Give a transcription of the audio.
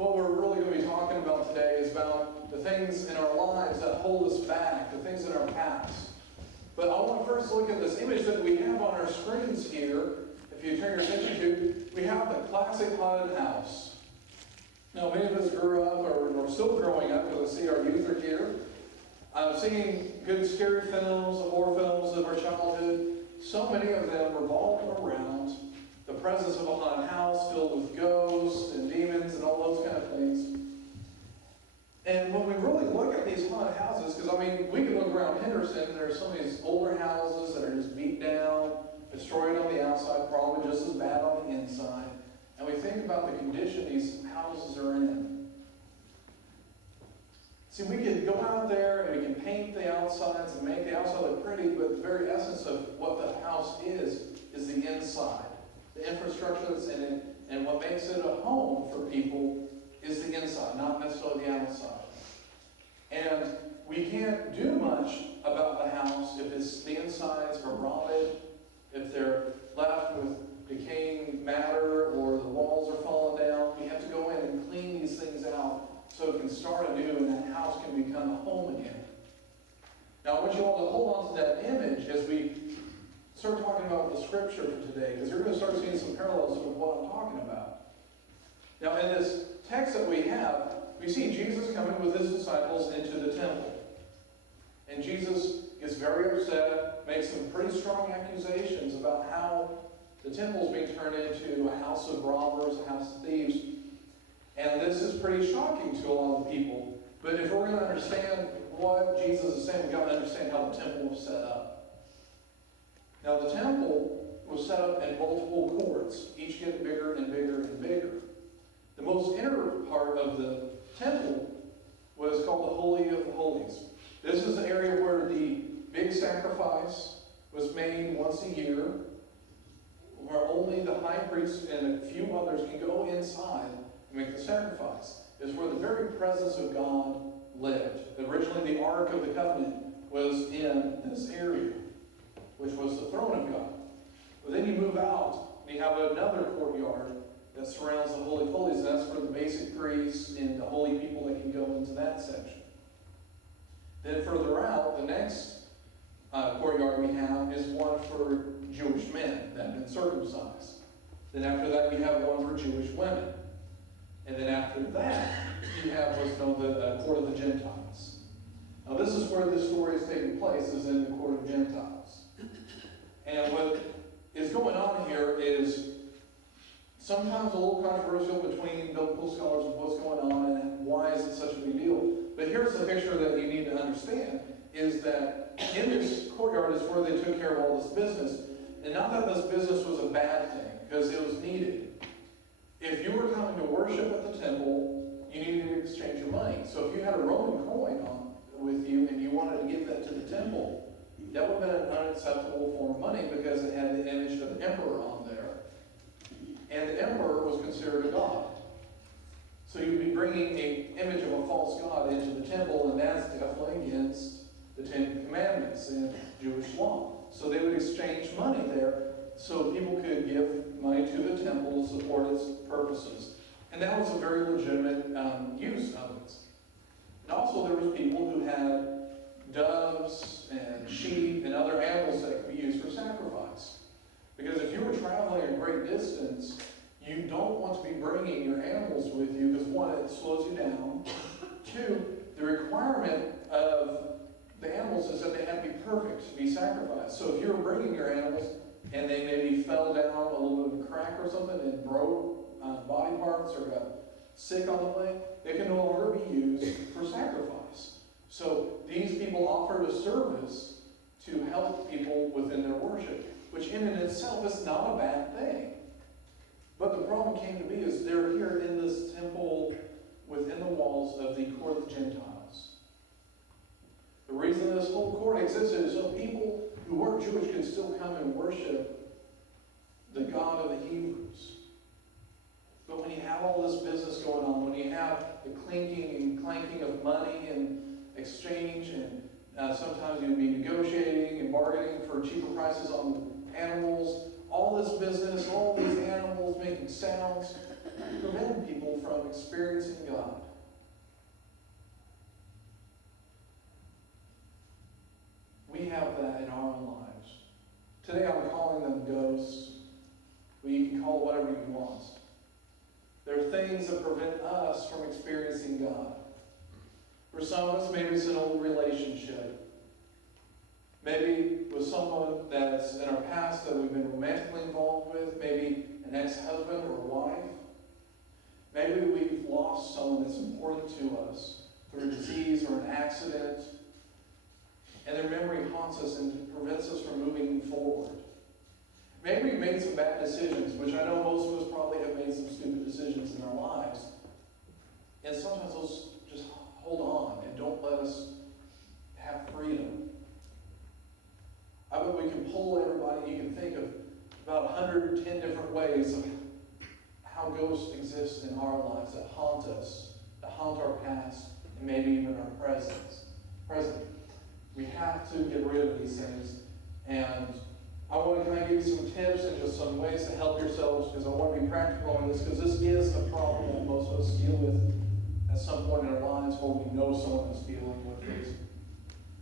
what we're really going to be talking about today is about the things in our lives that hold us back, the things in our past. But I want to first look at this image that we have on our screens here. If you turn your attention to, we have the classic haunted house. Now, many of us grew up, or we're still growing up, because I see our youth are here. Seeing good scary films, horror films of our childhood. So many of them revolve around the presence of a haunted house filled with ghosts and demons and all those kind of things. And when we really look at these haunted houses, because I mean, we can look around Henderson and there's some of these older houses that are just beat down, destroyed on the outside, probably just as bad on the inside. And we think about the condition these houses are in. See, we can go out there and we can paint the outsides and make the outside look pretty, but the very essence of what the house is the inside. The infrastructure that's in it, and what makes it a home for people is the inside, not necessarily the outside. And we can't do much about the house if the insides are rotted, if they're left with decaying matter, or the walls are falling down. We have to go in and clean these things out so it can start anew and that house can become a home again. Now, I want you all to hold on to that image as we start talking about the scripture for today, because you're going to start seeing some parallels with what I'm talking about. Now, in this text that we have, we see Jesus coming with his disciples into the temple. And Jesus gets very upset, makes some pretty strong accusations about how the temple is being turned into a house of robbers, a house of thieves. And this is pretty shocking to a lot of people. But if we're going to understand what Jesus is saying, we've got to understand how the temple was set up. Now, the temple was set up in multiple courts, each getting bigger and bigger and bigger. The most inner part of the temple was called the Holy of Holies. This is the area where the big sacrifice was made once a year, where only the high priest and a few others can go inside and make the sacrifice. It's where the very presence of God lived. Originally, the Ark of the Covenant was in this area, which was the throne of God. But then you move out, and you have another courtyard that surrounds the Holy of Holies, and that's for the basic priests and the holy people that can go into that section. Then further out, the next courtyard we have is one for Jewish men that have been circumcised. Then after that, you have one for Jewish women. And then after that, you have what's known as the court of the Gentiles. Now this is where this story is taking place, is in the court of Gentiles. And what is going on here is sometimes a little controversial between biblical scholars of what's going on and why is it such a big deal. But here's the picture that you need to understand, is that in this courtyard is where they took care of all this business. And not that this business was a bad thing, because it was needed. If you were coming to worship at the temple, you needed to exchange your money. So if you had a Roman coin with you and you wanted to give that to the temple, that would have been an unacceptable form of money because it had the image of the emperor on there. And the emperor was considered a god. So you'd be bringing an image of a false god into the temple, and that's definitely against the Ten Commandments in Jewish law. So they would exchange money there so people could give money to the temple to support its purposes. And that was a very legitimate use of it. And also there was people who had doves and sheep and other animals that could be used for sacrifice. Because if you were traveling a great distance, you don't want to be bringing your animals with you because one, it slows you down. Two, the requirement of the animals is that they have to be perfect to be sacrificed. So if you were bringing your animals and they maybe fell down a little bit of a crack or something and broke body parts or got sick on the way, they can no longer be used for sacrifice. So these people offered a service to help people within their worship, which in and itself is not a bad thing. But the problem came to be is they're here in this temple within the walls of the court of the Gentiles. The reason this whole court existed is so people who weren't Jewish could still come and worship the God of the Hebrews. But when you have all this business going on, when you have the clinking and clanking of money and exchange, and sometimes you'd be negotiating and bargaining for cheaper prices on animals, all this business, all these animals making sounds, prevent people from experiencing God. We have that in our own lives. Today I'm calling them ghosts, but you can call it whatever you want. There are things that prevent us from experiencing God. For some of us, maybe it's an old relationship. Maybe with someone that's in our past that we've been romantically involved with, maybe an ex-husband or a wife. Maybe we've lost someone that's important to us through a disease or an accident, and their memory haunts us and prevents us from moving forward. Maybe we've made some bad decisions, which I know most of us probably have made some stupid decisions in our lives, and sometimes those just hold on and don't let us have freedom. I bet we can pull everybody, you can think of about 110 different ways of how ghosts exist in our lives that haunt us, that haunt our past, and maybe even our present. We have to get rid of these things, and I want to kind of give you some tips and just some ways to help yourselves, because I want to be practical on this, because this is a problem that most of us deal with at some point in our lives, where we know someone is dealing with these